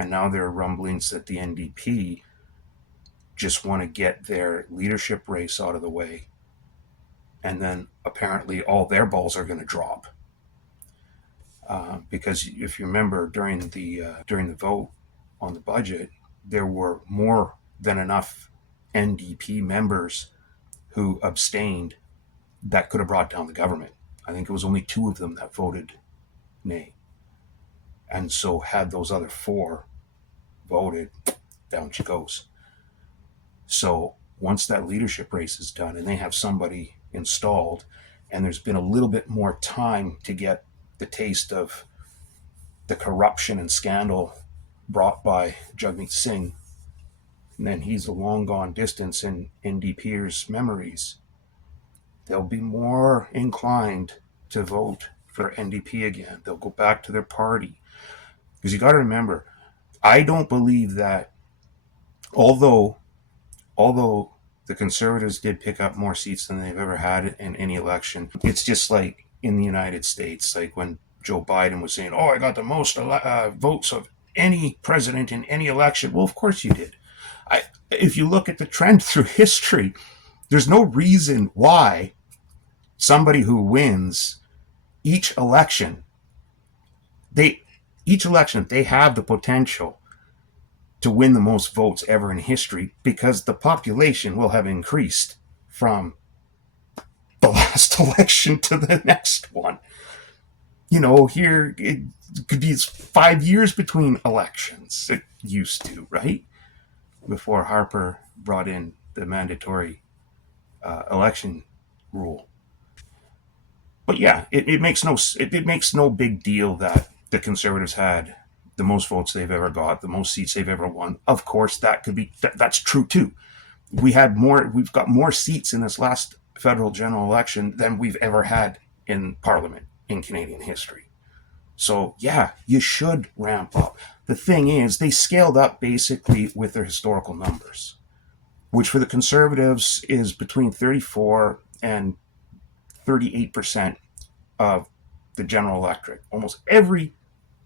And now there are rumblings that the NDP just want to get their leadership race out of the way. And then apparently all their balls are going to drop. Because if you remember during the vote on the budget, there were more than enough NDP members who abstained that could have brought down the government. I think it was only 2 of them that voted nay. And so had those other 4 voted, down she goes. So once that leadership race is done and they have somebody installed, and there's been a little bit more time to get the taste of the corruption and scandal brought by Jagmeet Singh, and then he's a long gone distance in NDPers' memories, they'll be more inclined to vote for NDP again. They'll go back to their party. Because you got to remember, I don't believe that, although the Conservatives did pick up more seats than they've ever had in any election, it's just like in the United States, like when Joe Biden was saying, "Oh, I got the most votes of any president in any election." Well, of course you did. If you look at the trend through history, there's no reason why somebody who wins each election, they have the potential to win the most votes ever in history, because the population will have increased from the last election to the next one. Here it could be 5 years between elections. It used to, right? Before Harper brought in the mandatory election rule. But yeah, it makes no big deal that the Conservatives had the most votes they've ever got, the most seats they've ever won. Of course, that's true too. We've got more seats in this last federal general election than we've ever had in Parliament in Canadian history. So yeah, you should ramp up. The thing is, they scaled up basically with their historical numbers, which for the Conservatives is between 34 and 38% of the general electorate. Almost every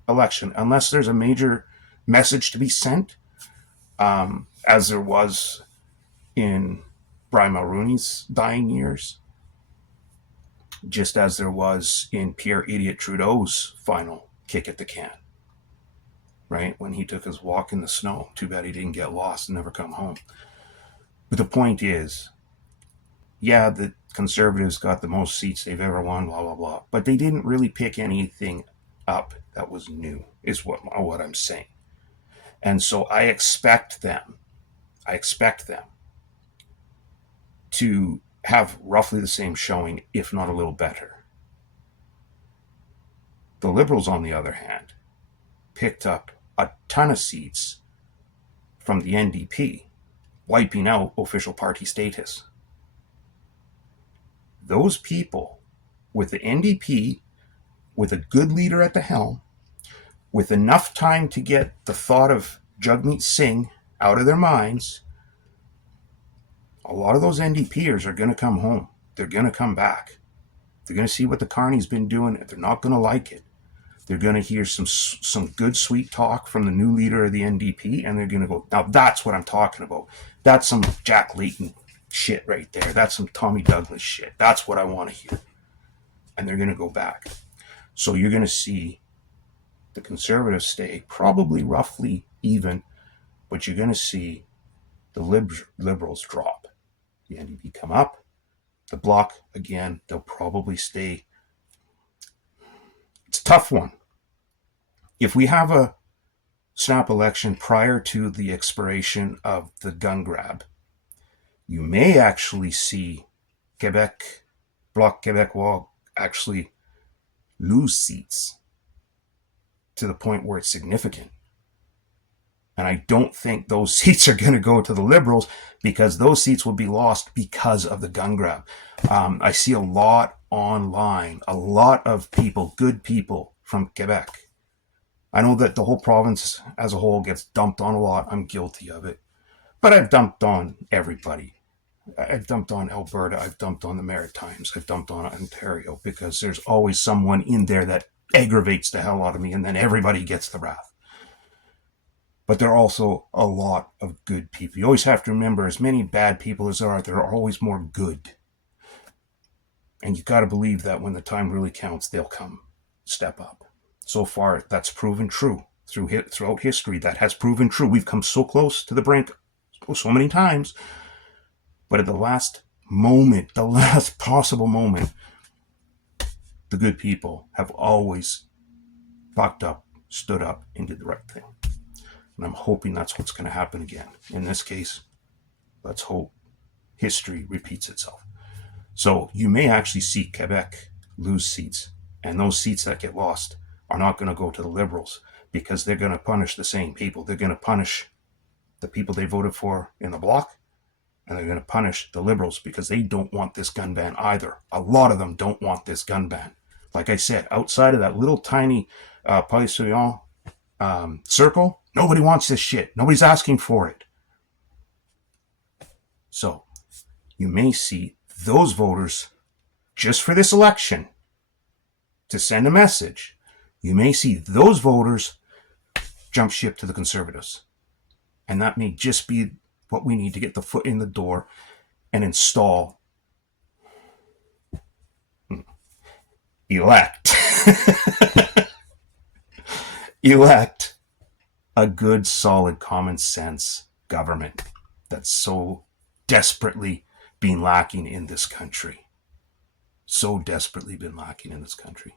election, unless there's a major message to be sent, as there was in Brian Mulroney's dying years, just as there was in Pierre Idiot Trudeau's final kick at the can, right? When he took his walk in the snow. Too bad he didn't get lost and never come home. But the point is, yeah, the Conservatives got the most seats they've ever won, blah, blah, blah. But they didn't really pick anything up that was new, is what I'm saying. And so I expect them to have roughly the same showing, if not a little better. The Liberals, on the other hand, picked up a ton of seats from the NDP, wiping out official party status. Those people, with the NDP, with a good leader at the helm, with enough time to get the thought of Jagmeet Singh out of their minds, a lot of those NDPers are going to come home. They're going to come back. They're going to see what the carney's been doing. They're not going to like it. They're going to hear some good, sweet talk from the new leader of the NDP, and they're going to go, now that's what I'm talking about. That's some Jack Layton shit right there. That's some Tommy Douglas shit. That's what I want to hear. And they're going to go back. So you're going to see the Conservatives stay probably roughly even, but you're going to see the Liberals drop. The NDP come up. The Bloc, again, they'll probably stay. It's a tough one. If we have a snap election prior to the expiration of the gun grab, you may actually see Bloc Québécois actually lose seats to the point where it's significant. And I don't think those seats are going to go to the Liberals, because those seats will be lost because of the gun grab. I see a lot online, a lot of people, good people from Quebec. I know that the whole province as a whole gets dumped on a lot. I'm guilty of it. But I've dumped on everybody. I've dumped on Alberta. I've dumped on the Maritimes. I've dumped on Ontario, because there's always someone in there that aggravates the hell out of me, and then everybody gets the wrath. But there are also a lot of good people. You always have to remember, as many bad people as there are always more good. And you got to believe that when the time really counts, they'll come, step up. So far, that's proven true. Throughout history, that has proven true. We've come so close to the brink so many times. But at the last moment, the last possible moment, the good people have always bucked up, stood up, and did the right thing. And I'm hoping that's what's going to happen again. In this case, let's hope history repeats itself. So you may actually see Quebec lose seats, and those seats that get lost are not going to go to the Liberals because they're going to punish the same people. They're going to punish the people they voted for in the Bloc, and they're going to punish the Liberals because they don't want this gun ban either. A lot of them don't want this gun ban. Like I said, outside of that little tiny Paysouillon circle, nobody wants this shit. Nobody's asking for it. So you may see those voters, just for this election, to send a message, you may see those voters jump ship to the Conservatives. And that may just be what we need to get the foot in the door and install, elect a good, solid, common sense government that's so desperately been lacking in this country. So desperately been lacking in this country.